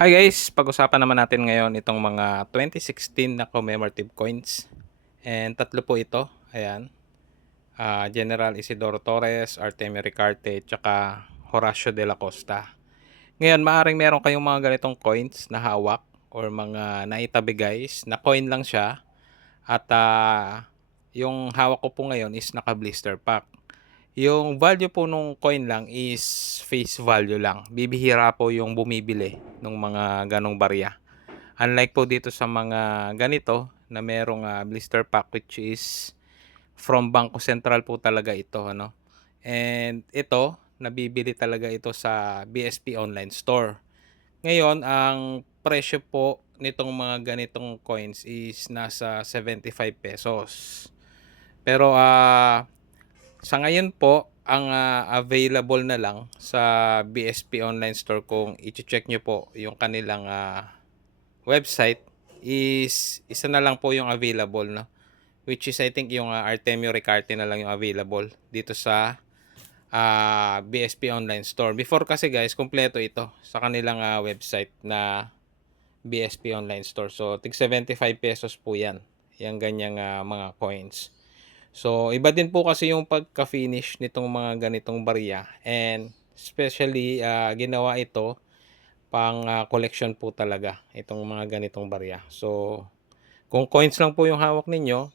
Hi guys, pag-usapan naman natin ngayon itong mga 2016 na commemorative coins. And tatlo po ito. Ayan. General Isidoro Torres, Artemio Ricarte, tsaka Horacio de la Costa. Ngayon, maaaring meron kayong mga ganitong coins na hawak or mga naitabi guys, na coin lang siya. At yung hawak ko po ngayon is naka-blister pack. Yung value po nung coin lang is face value lang. Bibihira po yung bumibili ng mga ganong barya. Unlike po dito sa mga ganito na merong blister pack, which is from Bangko Sentral po talaga ito, ano. And ito, nabibili talaga ito sa BSP online store. Ngayon, ang presyo po nitong mga ganitong coins is nasa 75 pesos. Pero sa ngayon po, ang available na lang sa BSP online store, kung i-check nyo po yung kanilang website, is isa na lang po yung available, no? Which is I think yung Artemio Ricarte na lang yung available dito sa BSP online store. Before kasi guys, kumpleto ito sa kanilang website na BSP online store. So tig 75 pesos po yan. Yung ganyang mga coins. So iba din po kasi yung pagka-finish nitong mga ganitong barya, and especially ginawa ito pang collection po talaga itong mga ganitong barya. So kung coins lang po yung hawak ninyo,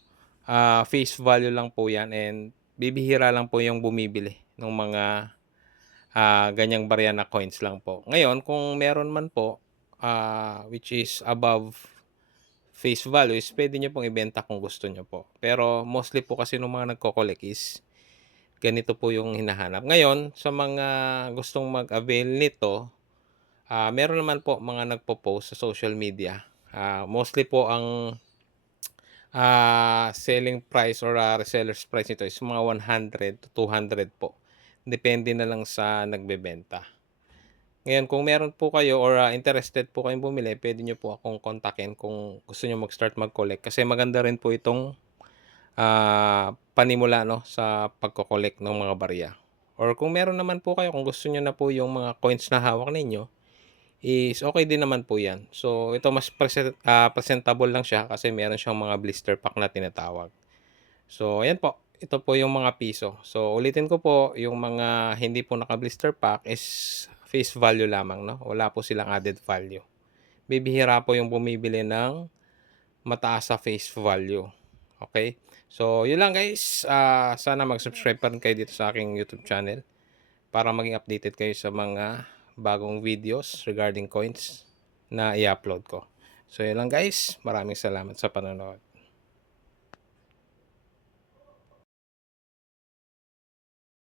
face value lang po yan, and bibihira lang po yung bumibili ng mga ganyang barya na coins lang po. Ngayon, kung meron man po, which is above face value, is pwede nyo pong ibenta kung gusto nyo po. Pero mostly po kasi ng mga nagko-collect is ganito po yung hinahanap. Ngayon, sa mga gustong mag-avail nito, meron naman po mga nagpo-post sa social media. Mostly po ang selling price or reseller's price nito is mga 100 to 200 po. Depende na lang sa nagbebenta. Ngayon, kung meron po kayo or interested po kayong bumili, pwede nyo po akong kontakin kung gusto nyo mag-start mag-collect. Kasi maganda rin po itong panimula, no, sa pagko-collect ng mga barya. Or kung meron naman po kayo, kung gusto nyo na po yung mga coins na hawak ninyo, is okay din naman po yan. So, ito mas presentable lang siya kasi meron siyang mga blister pack na tinatawag. So, ayan po. Ito po yung mga piso. So, ulitin ko po, yung mga hindi po naka-blister pack is face value lamang, no? Wala po silang added value. Bibihira po yung bumibili ng mataas sa face value. Okay? So, yun lang guys. Sana mag-subscribe pa rin kayo dito sa aking YouTube channel para maging updated kayo sa mga bagong videos regarding coins na i-upload ko. So, yun lang guys. Maraming salamat sa panonood.